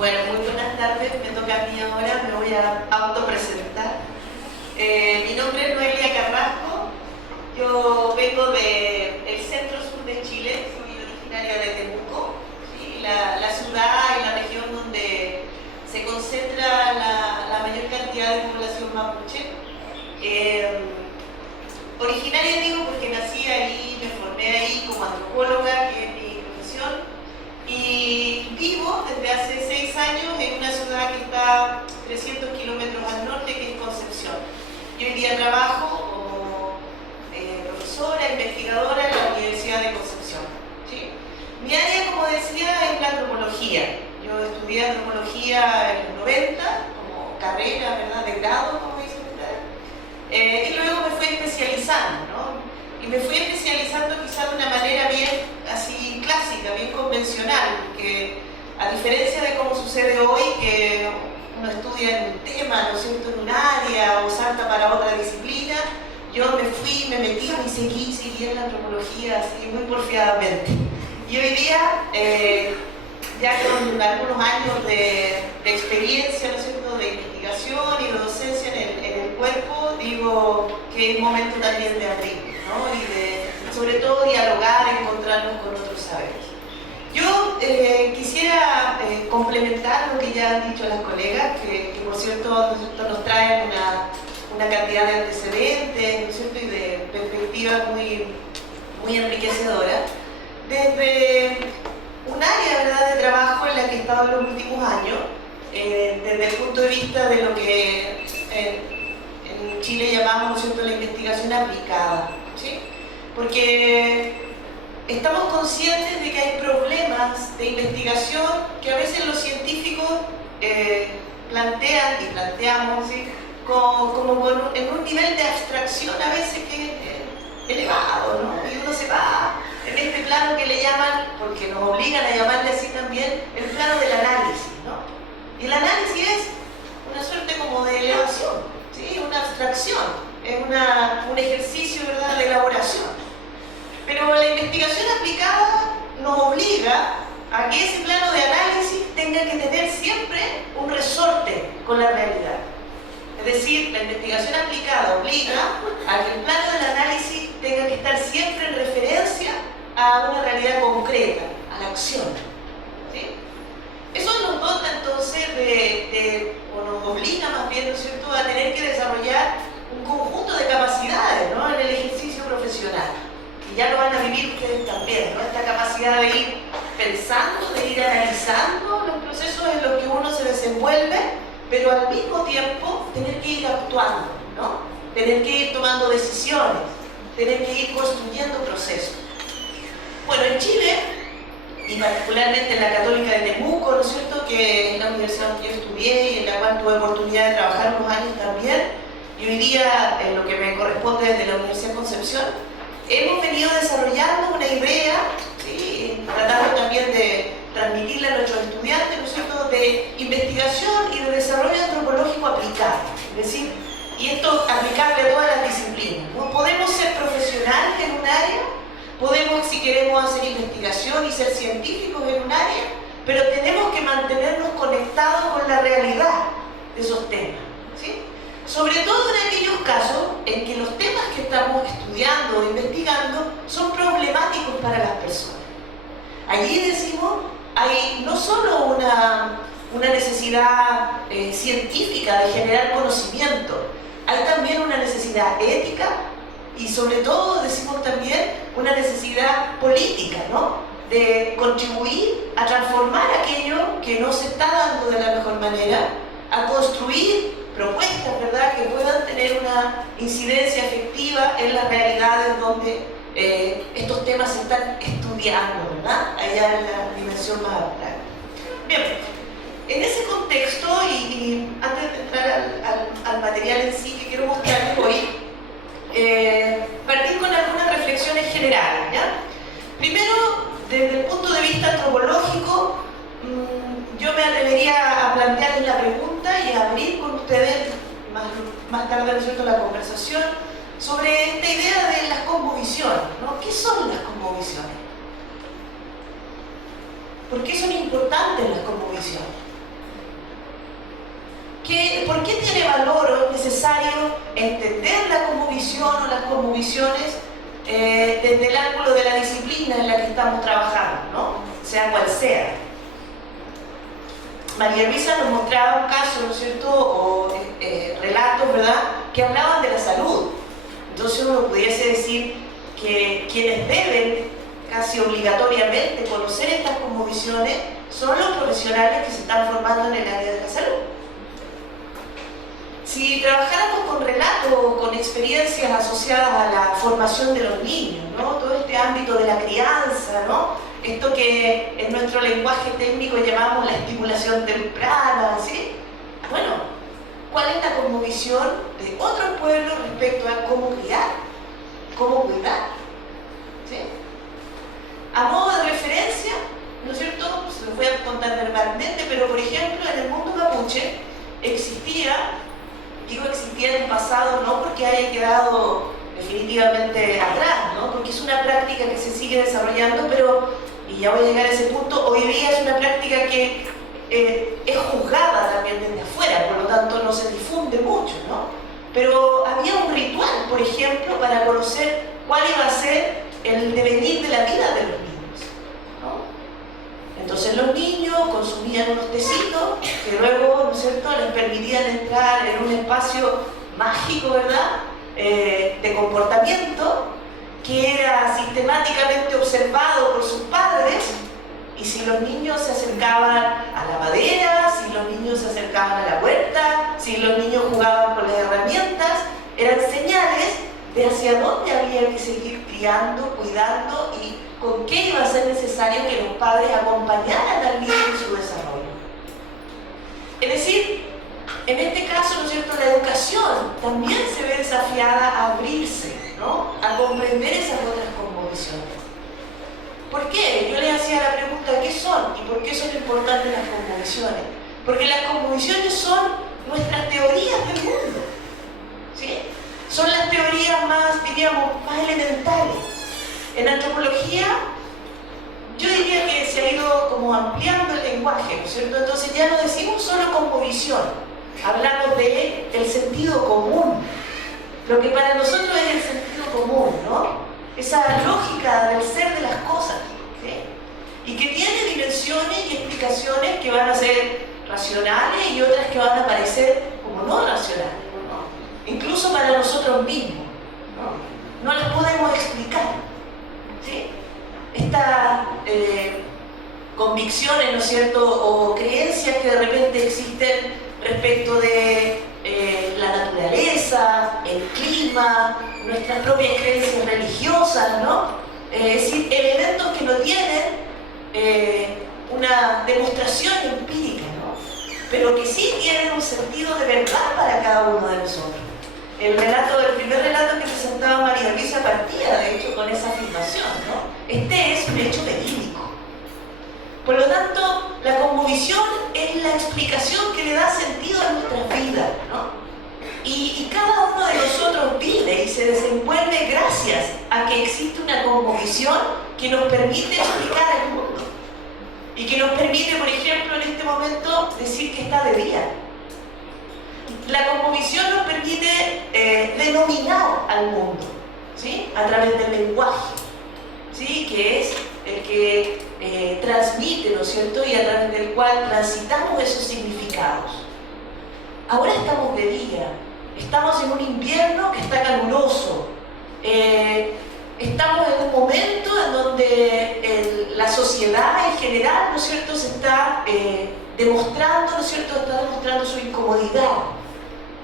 Bueno, muy buenas tardes, me toca a mí ahora, me voy a autopresentar. Mi nombre es Noelia Carrasco, yo vengo del centro sur de Chile, soy originaria de Temuco, ¿sí? la ciudad y la región donde se concentra la mayor cantidad de población mapuche. Originaria digo porque nací ahí, me formé ahí como antropóloga, que es mi profesión, y vivo desde hace 6 años en una ciudad que está 300 kilómetros al norte, que es Concepción. Y hoy día trabajo como profesora, investigadora en la Universidad de Concepción, ¿sí? Mi área, como decía, es la antropología. Yo estudié antropología en los 90, como carrera, ¿verdad?, de grado, como dicen ustedes. Y luego me fui especializando, ¿no? Y me fui especializando quizás de una manera bien así clásica, bien convencional, porque a diferencia de cómo sucede hoy, que uno estudia en un tema, ¿no es cierto?, en un área o salta para otra disciplina, yo me metí y seguí en la antropología así muy porfiadamente. Y hoy día, ya con algunos años de experiencia, ¿no es cierto?, de investigación y de docencia en el cuerpo, digo que es momento también de abrir, ¿no? Y de, sobre todo, dialogar, encontrarnos con otros saberes. Yo quisiera complementar lo que ya han dicho las colegas, que por cierto nos traen una cantidad de antecedentes, ¿no es cierto?, y de perspectivas muy enriquecedoras, desde un área, ¿verdad?, de trabajo en la que he estado en los últimos años, desde el punto de vista de lo que en Chile llamamos, ¿no es cierto?, la investigación aplicada, ¿sí? Porque estamos conscientes de que hay problemas de investigación que a veces los científicos plantean y planteamos, ¿sí?, como en un nivel de abstracción a veces que es elevado, ¿no? Y uno se va en este plano que le llaman, porque nos obligan a llamarle así también, el plano del análisis, ¿no? Y el análisis es una suerte como de elevación, ¿sí?, una abstracción, es un ejercicio, ¿verdad?, de elaboración. Pero la investigación aplicada nos obliga a que ese plano de análisis tenga que tener siempre un resorte con la realidad. Es decir, la investigación aplicada obliga a que el plano del análisis tenga que estar siempre en referencia a una realidad concreta, a la acción, ¿sí? Eso nos dota entonces o nos obliga más bien, ¿no es cierto?, a tener que desarrollar un conjunto de capacidades, ¿no?, en el ejercicio profesional. Y ya lo van a vivir ustedes también, ¿no?, esta capacidad de ir pensando, de ir analizando los procesos en los que uno se desenvuelve, pero al mismo tiempo tener que ir actuando, ¿no?, tener que ir tomando decisiones, tener que ir construyendo procesos. Bueno, en Chile, y particularmente en la Católica de Temuco, ¿no es cierto?, que es la universidad donde yo estudié y en la cual tuve oportunidad de trabajar unos años también, y hoy día, en lo que me corresponde desde la Universidad de Concepción, hemos venido desarrollando una idea, ¿sí?, tratando también de transmitirla a nuestros estudiantes, ¿no es cierto?, de investigación y de desarrollo antropológico aplicado, es decir, y esto aplicable a todas las disciplinas, ¿no? Podemos ser profesionales en un área, podemos, si queremos, hacer investigación y ser científicos en un área, pero tenemos que mantenernos conectados con la realidad de esos temas, ¿sí? Sobre todo en aquellos casos en que los temas que estamos estudiando o investigando son problemáticos para las personas. Allí decimos, hay no solo una necesidad científica de generar conocimiento, hay también una necesidad ética y sobre todo decimos también una necesidad política, ¿no?, de contribuir a transformar aquello que no se está dando de la mejor manera, a construir propuestas, ¿verdad?, que puedan tener una incidencia efectiva en las realidades donde estos temas se están estudiando, ¿verdad?, allá en la dimensión más abstracta. Bien, en ese contexto, y antes de entrar al material en sí que quiero mostrarles hoy, partir con algunas reflexiones generales, ¿ya? Primero, desde el punto de vista antropológico, yo me atrevería a plantearles la pregunta y a abrir con ustedes más tarde, ¿no es cierto?, la conversación sobre esta idea de las cosmovisiones, ¿no? ¿Qué son las cosmovisiones? ¿Por qué son importantes las cosmovisiones? ¿Por qué tiene valor o es necesario entender la cosmovisión o las cosmovisiones desde el ángulo de la disciplina en la que estamos trabajando, ¿no? Sea cual sea? María Luisa nos mostraba un caso, ¿no es cierto?, o relatos, ¿verdad?, que hablaban de la salud. Entonces uno pudiese decir que quienes deben casi obligatoriamente conocer estas cosmovisiones son los profesionales que se están formando en el área de la salud. Si trabajáramos con relatos o con experiencias asociadas a la formación de los niños, ¿no?, todo este ámbito de la crianza, ¿no?, esto que en nuestro lenguaje técnico llamamos la estimulación temprana, ¿sí? Bueno, ¿cuál es la cosmovisión de otros pueblos respecto a cómo criar, cómo cuidar? ¿Sí? A modo de referencia, ¿no es cierto?, se los voy a contar verbalmente, pero por ejemplo en el mundo mapuche existía, digo existía en el pasado no porque haya quedado definitivamente atrás, ¿no?, porque es una práctica que se sigue desarrollando, pero, y ya voy a llegar a ese punto, hoy día es una práctica que es juzgada también desde afuera, por lo tanto no se difunde mucho, ¿no? Pero había un ritual, por ejemplo, para conocer cuál iba a ser el devenir de la vida de los niños, ¿no? Entonces los niños consumían unos tecitos que luego, ¿no es cierto?, les permitían entrar en un espacio mágico, ¿verdad?, de comportamiento que era sistemáticamente observado por sus padres, y si los niños se acercaban a la madera, si los niños se acercaban a la huerta, si los niños jugaban con las herramientas, eran señales de hacia dónde había que seguir criando, cuidando y con qué iba a ser necesario que los padres acompañaran al niño en su desarrollo. Es decir, en este caso, ¿no es cierto?, la educación también se ve desafiada a abrirse, ¿no?, a comprender esas otras cosmovisiones. ¿Por qué? Yo les hacía la pregunta, ¿qué son? ¿Y por qué son importantes las cosmovisiones? Porque las cosmovisiones son nuestras teorías del mundo, ¿sí? Son las teorías más, diríamos, más elementales. En antropología, yo diría que se ha ido como ampliando el lenguaje, ¿no es cierto? Entonces ya no decimos solo cosmovisión, hablamos del sentido común, lo que para nosotros es el sentido común, ¿no? Esa lógica del ser de las cosas, ¿sí?, y que tiene dimensiones y explicaciones que van a ser racionales y otras que van a parecer como no racionales, ¿no?, incluso para nosotros mismos, no las podemos explicar, ¿sí? Estas convicciones, ¿no es cierto?, o creencias que de repente existen respecto de la naturaleza, el clima, nuestras propias creencias religiosas, ¿no? Es decir, elementos que no tienen una demostración empírica, ¿no?, pero que sí tienen un sentido de verdad para cada uno de nosotros. El primer relato que presentaba María Luisa partía, de hecho, con esa afirmación, ¿no? Este es un hecho verídico. Por lo tanto, la cosmovisión es la explicación que le da sentido a nuestras vidas, ¿no? Y cada uno de nosotros vive y se desenvuelve gracias a que existe una cosmovisión que nos permite explicar el mundo y que nos permite, por ejemplo, en este momento decir que está de día. La cosmovisión nos permite denominar al mundo, ¿sí?, a través del lenguaje, ¿sí?, que es el que transmite, ¿no es cierto?, y a través del cual transitamos esos significados. Ahora estamos de día, estamos en un invierno que está caluroso, estamos en un momento en donde la sociedad en general, ¿no es cierto?, se está demostrando, ¿no es cierto?, está demostrando su incomodidad,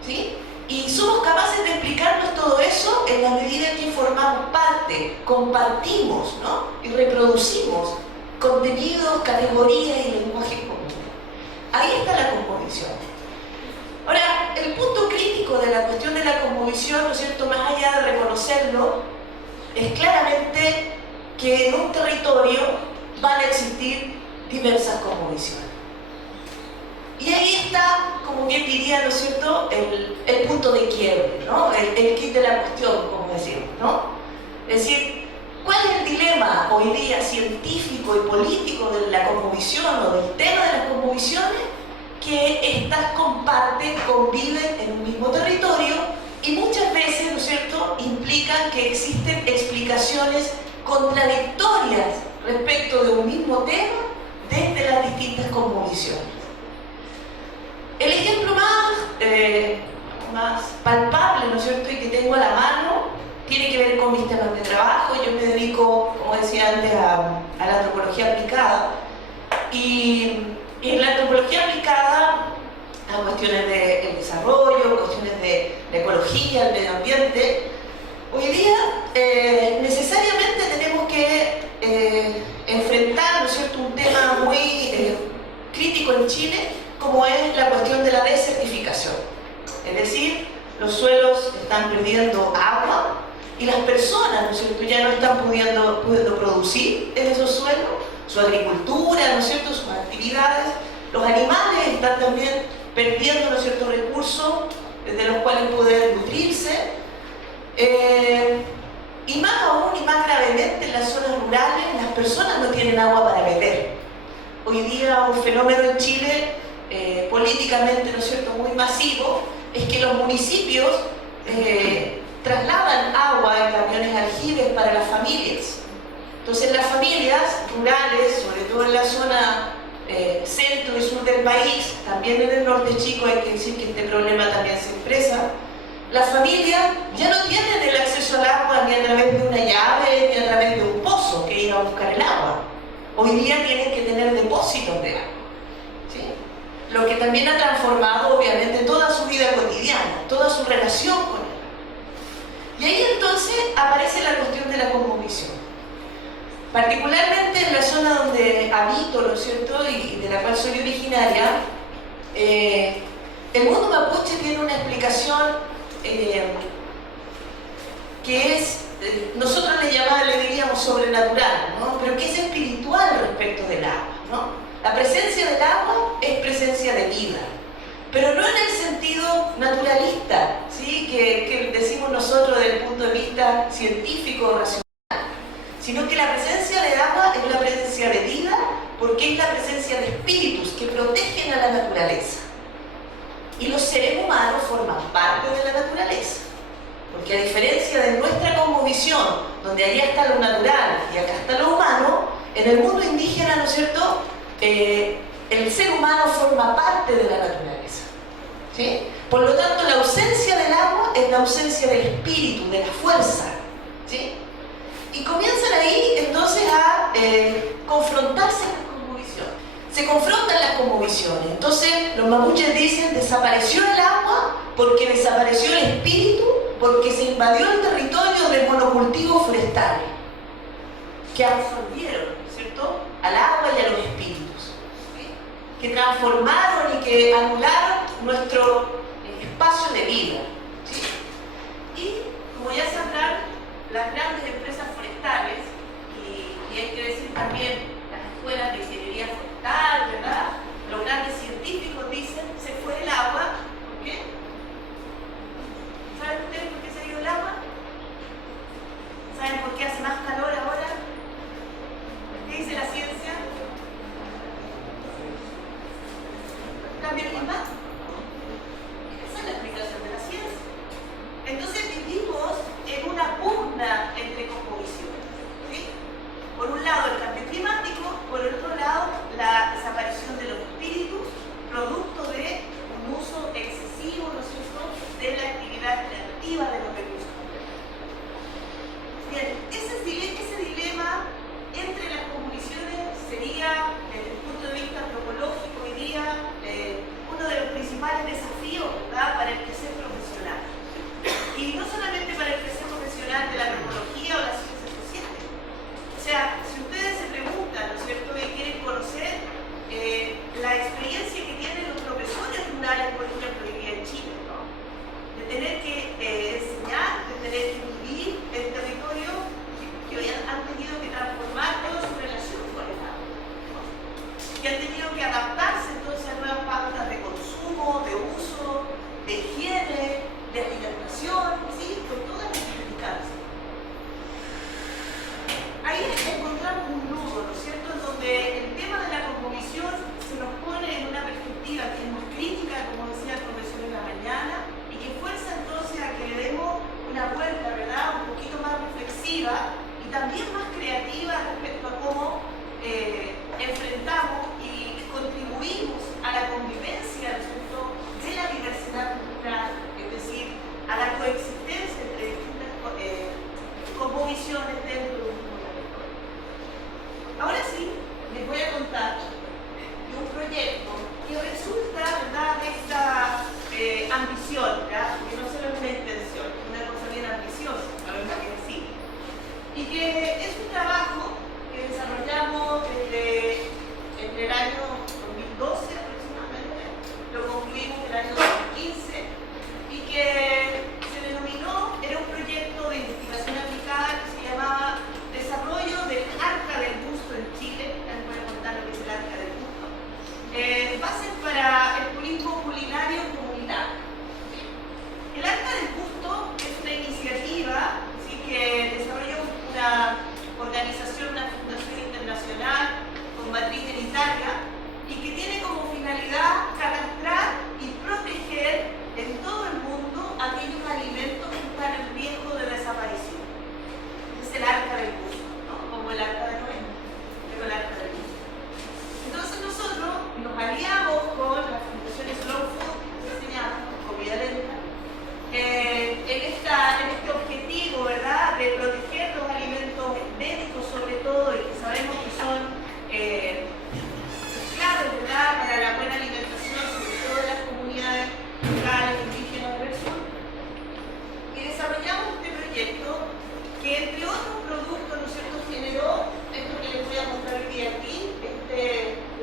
¿sí? Y somos capaces de explicarnos todo eso en la medida en que formamos parte, compartimos, ¿no?, y reproducimos contenidos, categorías y lenguaje común. Ahí está la cosmovisión. Ahora, el punto crítico de la cuestión de la cosmovisión, ¿no es cierto?, más allá de reconocerlo, es claramente que en un territorio van a existir diversas cosmovisiones. Y ahí está, como bien diría, ¿no es cierto?, el punto de quiebre, ¿no?, el kit de la cuestión, como decimos, ¿no? Es decir, ¿cuál es el dilema hoy día científico y político de la cosmovisión o del tema de las cosmovisiones? que éstas comparten, conviven en un mismo territorio y muchas veces, ¿no es cierto?, implican que existen explicaciones contradictorias respecto de un mismo tema desde las distintas cosmovisiones. El ejemplo más palpable, ¿no es cierto?, y que tengo a la mano, tiene que ver con mis temas de trabajo. Yo me dedico, como decía antes, a la antropología aplicada. Y en la antropología aplicada a cuestiones del desarrollo, cuestiones de la ecología, el medio ambiente, hoy día necesariamente tenemos que enfrentar, ¿no es cierto?, un tema muy crítico en Chile, como es la cuestión de la desertificación. Es decir, los suelos están perdiendo agua y las personas, ¿no es cierto?, ya no están pudiendo producir en esos suelos, su agricultura, ¿no es cierto?, sus actividades. Los animales están también perdiendo, ¿no es cierto?, recursos de los cuales poder nutrirse. Y más aún y más gravemente en las zonas rurales, las personas no tienen agua para beber. Hoy día un fenómeno en Chile políticamente, ¿no es cierto?, muy masivo, es que los municipios trasladan agua en camiones aljibes para las familias. Entonces las familias rurales, sobre todo en la zona centro y sur del país, también en el norte chico hay que decir que este problema también se expresa, las familias ya no tienen el acceso al agua ni a través de una llave ni a través de un pozo que ir a buscar el agua. Hoy día tienen que tener depósitos de agua, ¿sí? Lo que también ha transformado obviamente toda su vida cotidiana, toda su relación con él. Y ahí entonces aparece la cuestión de la cosmovisión. Particularmente en la zona donde habito, ¿no es cierto?, y de la cual soy originaria, el mundo mapuche tiene una explicación que es, nosotros le diríamos sobrenatural, ¿no?, pero que es espiritual respecto del agua, ¿no? La presencia del agua es presencia de vida, pero no en el sentido naturalista, ¿sí?, que decimos nosotros desde el punto de vista científico o racional, sino que la presencia del agua es la presencia de vida, porque es la presencia de espíritus que protegen a la naturaleza. Y los seres humanos forman parte de la naturaleza, porque a diferencia de nuestra cosmovisión, donde allá está lo natural y acá está lo humano, en el mundo indígena, ¿no es cierto?, el ser humano forma parte de la naturaleza, ¿sí? Por lo tanto, la ausencia del agua es la ausencia del espíritu, de la fuerza, ¿sí? Y comienzan ahí entonces a confrontarse las cosmovisiones. Se confrontan las cosmovisiones. Entonces los mapuches dicen: desapareció el agua porque desapareció el espíritu, porque se invadió el territorio de monocultivos forestales que absorbieron, ¿cierto?, al agua y a los espíritus, ¿sí?, que transformaron y que anularon nuestro espacio de vida, ¿sí? Y como ya sabrán, las grandes empresas forestales, y hay que decir también las escuelas de ingeniería forestal, ¿verdad?, los grandes científicos dicen: se fue el agua. ¿Por qué? ¿Saben ustedes por qué se ha ido el agua? ¿Saben por qué hace más calor ahora? ¿Qué dice la ciencia? ¿Cambio climático? Esa es la explicación de la ciencia. Entonces vivimos en una pugna entre cosmovisiones, ¿sí? Por un lado el cambio climático, por el otro lado la desaparición de los espíritus, producto de un uso excesivo, ¿no es cierto?, de la actividad creativa de los recursos naturales. Bien, ese dilema entre las cosmovisiones sería, desde el punto de vista antropológico hoy día, uno de los principales desafíos, ¿verdad?, para el crecer profesional. Y no solamente para el crecer profesional de la antropología o las ciencias sociales. O sea, si ustedes se preguntan, ¿no es cierto?, y quieren conocer la experiencia que tienen los profesores rurales, por ejemplo, hoy día en Chile, ¿no?, de tener que enseñar, de tener que vivir en territorio que hoy han tenido que transformar toda su relación con el agua, ¿no?, que han tenido que adaptarse entonces a nuevas pautas de consumo, de uso, de higiene, de alimentación, ¿sí?, con todas las implicancias. Ahí encontramos un nudo, ¿no es cierto?, en donde el tema de la cosmovisión se nos pone en una perspectiva que es más de un proyecto que resulta, ¿verdad?, de esta ambición, ¿ya?, que no solo es una intención, es una cosa bien ambiciosa, para lo que decimos, y que es un trabajo que desarrollamos entre el año 2012 aproximadamente, lo concluimos en el año 2015, y que se denominó, era un proyecto de investigación aplicada que se llamaba Desarrollo del Arca del Gusto en Chile. Les voy a contar lo que es el Arca del Gusto. Bases para el turismo culinario comunitario. El Arca del Gusto es una iniciativa, ¿sí?, que desarrolló una organización, una fundación internacional con matriz en Italia, y que tiene como finalidad catastrar y proteger en todo el mundo aquellos alimentos que están en riesgo de desaparición. Es el Arca del Gusto, ¿no?, como el Arca de Noé, pero el Arca del Gusto. Entonces nosotros nos aliamos con las fundaciones Slow Food, que se llama comida lenta, en este objetivo, ¿verdad?, de proteger los alimentos endémicos sobre todo, y que sabemos que son claves, ¿verdad?, para la buena alimentación, sobre todo de las comunidades locales, indígenas del sur. Y desarrollamos este proyecto que, entre otros productos, ¿no es cierto?, generó esto que les voy a mostrar hoy día aquí,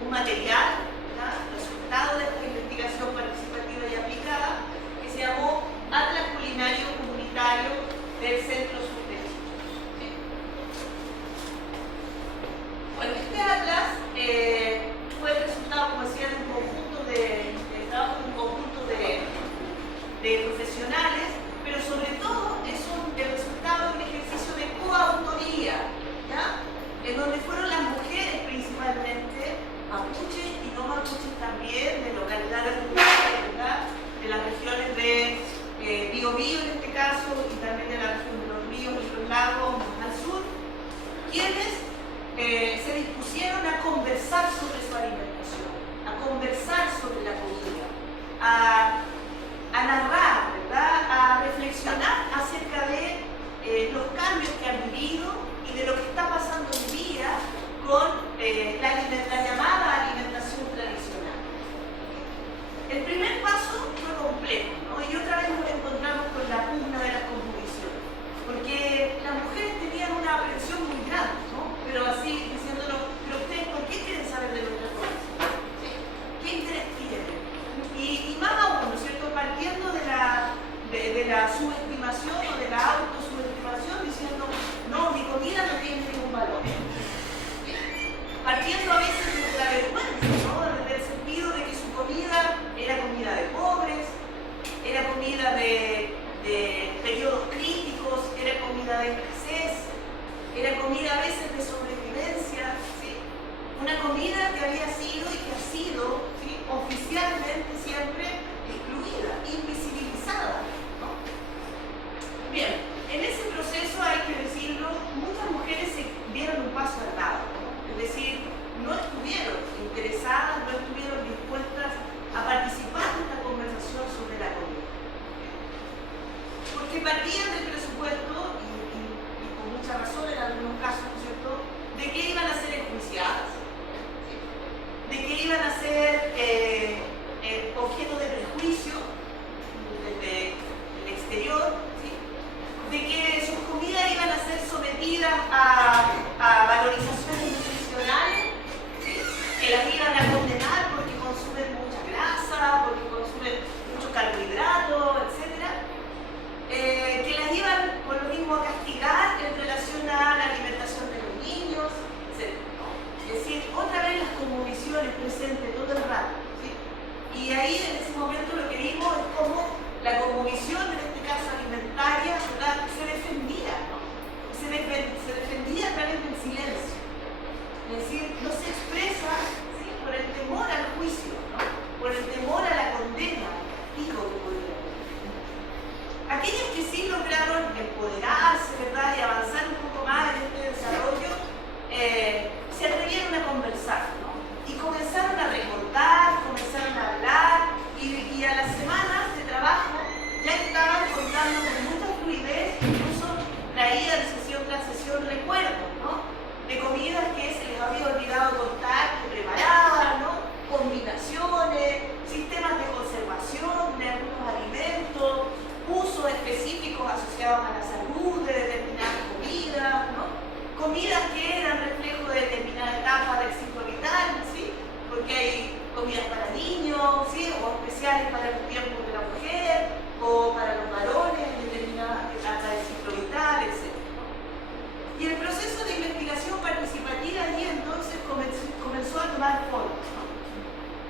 un material, ¿verdad?, resultado de esta investigación participativa y aplicada, que se llamó Atlas Culinario Comunitario del Centro Sur de Chile. ¿Sí? Bueno, este atlas fue el resultado, como decía, de un conjunto de trabajo de un conjunto de profesionales, pero sobre todo es el resultado de un ejercicio de coautoría, ¿ya?, en donde fueron las mujeres principalmente, mapuches y no mapuches también, de localidades rurales, ¿verdad?, de las regiones de Biobío en este caso, y también de la región de los ríos y los lagos más al sur, quienes se dispusieron a conversar sobre su alimentación, a conversar sobre la comida, a narrar, ¿verdad?, a reflexionar acerca de los cambios que han vivido y de lo que está pasando hoy día con la llamada alimentación tradicional. El primer paso fue complejo, ¿no?, y otra vez nos encontramos con la pugna de las cosmovisiones, porque las mujeres tenían una aprensión muy grande, ¿no?, pero así diciéndonos, pero ustedes, ¿por qué quieren saber de nuestra tradición? ¿Sí? ¿Qué interés tienen? Y más aún, ¿no es cierto?, partiendo de la subestimación o de la autosubestimación, diciendo, no, mi comida no tiene ningún valor. ¿Sí? Partiendo a veces de la vergüenza, ¿no?, del sentido de que su comida era comida de pobres, era comida de periodos críticos, era comida de escasez, era comida a veces de sobrevivencia, ¿sí?, una comida que había sido y que ha sido, ¿sí?, oficialmente siempre excluida, invisibilizada, ¿no? Bien, en ese proceso, hay que decirlo, muchas mujeres se dieron un paso al lado, ¿no?, es decir, no estuvieron interesadas, no estuvieron dispuestas a participar de esta conversación sobre la comida, porque partían del presupuesto, y con mucha razón en algunos casos, ¿no es cierto?, de que iban a ser enjuiciadas, ¿sí?, de que iban a ser objeto de prejuicio desde el exterior, ¿sí?, de que sus comidas iban a ser sometidas a valorizaciones nutricionales, ¿sí?, que las iban a condenar porque consumen mucha grasa, porque consumen mucho carbohidrato, etc., que las iban por lo mismo a castigar en relación a la alimentación de los niños, etc., ¿no? Es decir, otra vez las cosmovisiones presentes todo el rato, ¿sí? Y ahí en ese momento lo que vimos es cómo la cosmovisión, en este caso alimentaria, ¿verdad?, se defendía, ¿no? Se defendía a través del silencio, es decir, no se expresa, ¿sí?, por el temor al juicio, ¿no?, por el temor a la condena, al castigo que podría especiales para los tiempos de la mujer o para los varones en determinadas etapas del ciclo vital, etc. Y el proceso de investigación participativa allí entonces comenzó a tomar forma.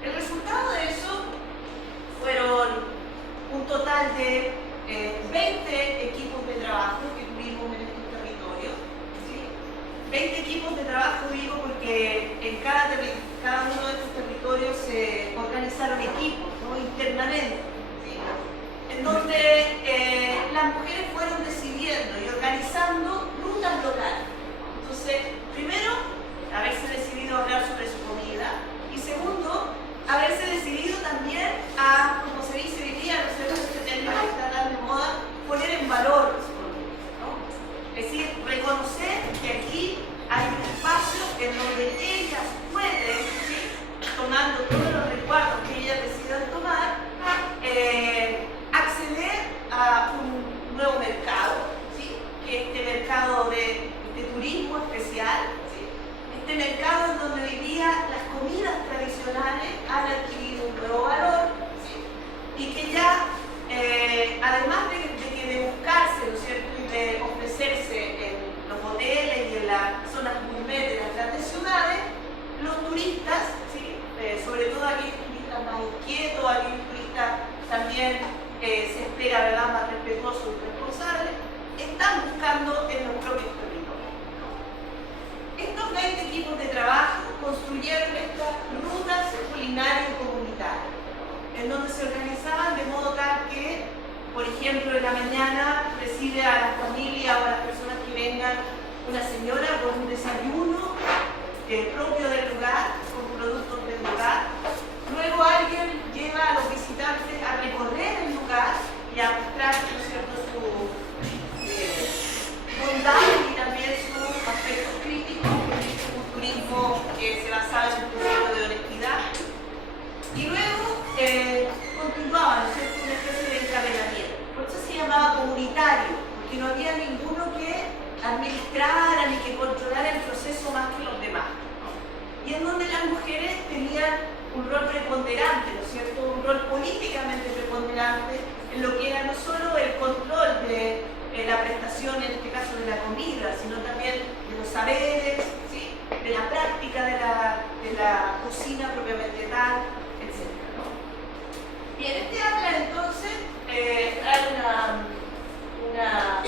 El resultado de eso fueron un total de 20 equipos de trabajo que tuvimos en estos territorios. ¿Sí? 20 equipos de trabajo, digo, porque en cada uno de estos territorios se organizaron equipos, ¿no? Internamente, ¿sí? En donde las mujeres fueron decidiendo y organizando rutas locales. Entonces, primero, haberse decidido hablar sobre su comida, y segundo, haberse decidido también a, como se dice hoy día, no sé si este término que está tan de moda, poner en valor su comida, ¿no? Es decir, reconocer que aquí hay un espacio en donde ellas pueden, ¿sí?, tomando todos los resguardos que ellas decidan tomar, acceder a un nuevo mercado, ¿sí?, que es este mercado de turismo especial, ¿sí?, este mercado en donde hoy día las comidas tradicionales han adquirido un nuevo valor, ¿sí?, y que ya, además de buscarse, ¿no es cierto?, y de ofrecerse en los hoteles y en las zonas gourmet de las grandes ciudades, los turistas, ¿sí?, sobre todo aquellos turistas más inquietos, aquellos turistas también se espera, ¿verdad?, más respetuosos y responsables, están buscando en los propios territorios, ¿no? Estos 20 equipos de trabajo construyeron estas rutas culinarias comunitarias, en donde se organizaban de modo tal que, por ejemplo, en la mañana recibe a la familia o a las personas que vengan una señora con un desayuno propio del lugar, con productos del lugar. Luego alguien lleva a los visitantes a recorrer el lugar y a mostrar, ¿no es cierto?, su bondad y también sus aspectos críticos, un turismo que se basaba en un principio de honestidad. Y luego continuaba, ¿no es cierto?, una especie de encadenamiento. Por eso se llamaba comunitario, porque no había ninguno que administrara ni que controlara el proceso más que los demás, ¿no? Y en donde las mujeres tenían un rol preponderante, ¿no es cierto?, un rol políticamente preponderante en lo que era no solo el control de la prestación, en este caso de la comida, sino también de los saberes, ¿sí?, de la práctica de la cocina propiamente tal, etc., ¿no? Bien, este atlas entonces trae una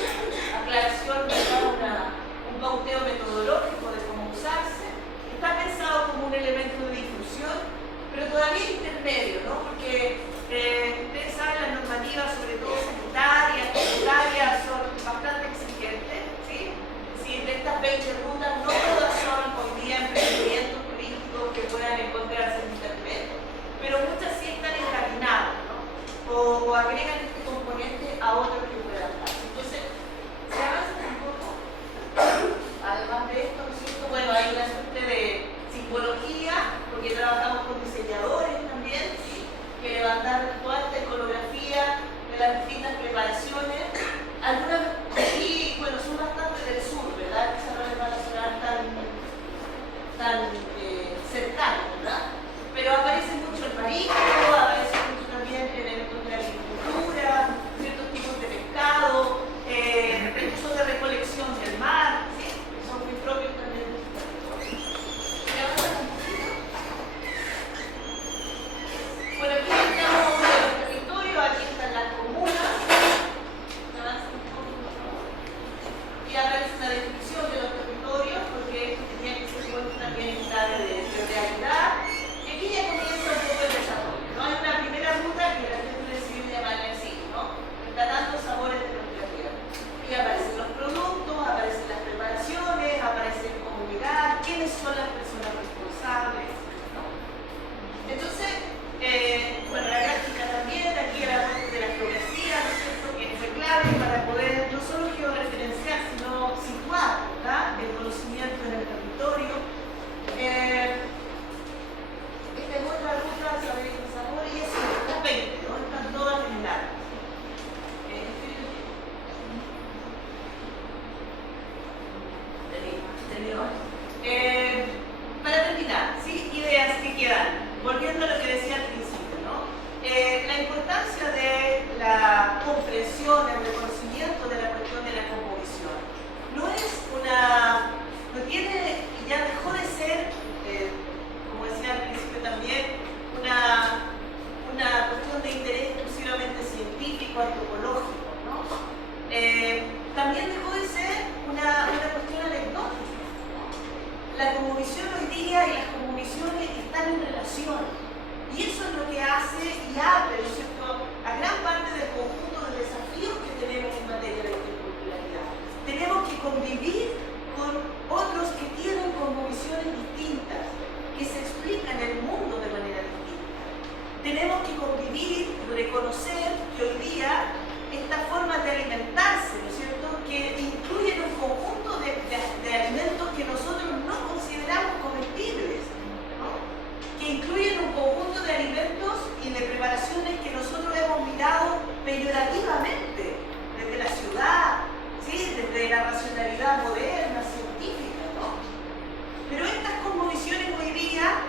aclaración, un pauteo metodológico de cómo usarse. Está pensado como un elemento de difusión, pero todavía intermedio, ¿no? Porque ustedes saben, las normativas, sobre todo sanitarias, tributarias, son bastante exigentes, ¿sí? Si de estas 20 rutas, no todas son hoy día emprendimientos turísticos que puedan encontrarse en internet, pero muchas sí están encaminadas, ¿no? O agregan este componente a otros que puedan darse. Entonces, se avanza un poco. Además de esto, ¿no es cierto?, bueno, hay una suerte de simbología, porque trabajamos con diseñadores también, ¿sí?, que levantaron toda esta iconografía de las distintas preparaciones. Algunas aquí, bueno, son bastante del sur, ¿verdad? Quizás no les van a sonar tan cercanos, ¿verdad? Pero aparece mucho el marisco, aparece mucho también elementos de la agricultura, ciertos tipos de pescado, recursos de recolección del mar, ¿sí?, que son muy propios también de este territorio. ¿Me avanzan un poquito? cosmovisión, el reconocimiento de la cuestión de la cosmovisión. No tiene, ya dejó de ser, como decía al principio también, una cuestión de interés exclusivamente científico, antropológico, ¿no? También dejó de ser una cuestión anecdótica. La cosmovisión hoy día y las cosmovisiones están en relación. Y eso es lo que hace y abre, ¿no es cierto?, a gran parte del conjunto de desafíos que tenemos en materia de interculturalidad. Tenemos que convivir con otros que tienen cosmovisiones distintas, que se explican el mundo de manera distinta. Tenemos que convivir y reconocer que hoy día estas formas de alimentarse, ¿no es cierto?, que incluyen un conjunto de alimentos que nosotros no consideramos comestibles, ¿no?, que incluyen un conjunto de alimentos y de preparaciones que nosotros hemos mirado peyorativamente desde la ciudad, ¿sí?, desde la racionalidad moderna, científica, ¿no? Pero estas cosmovisiones hoy día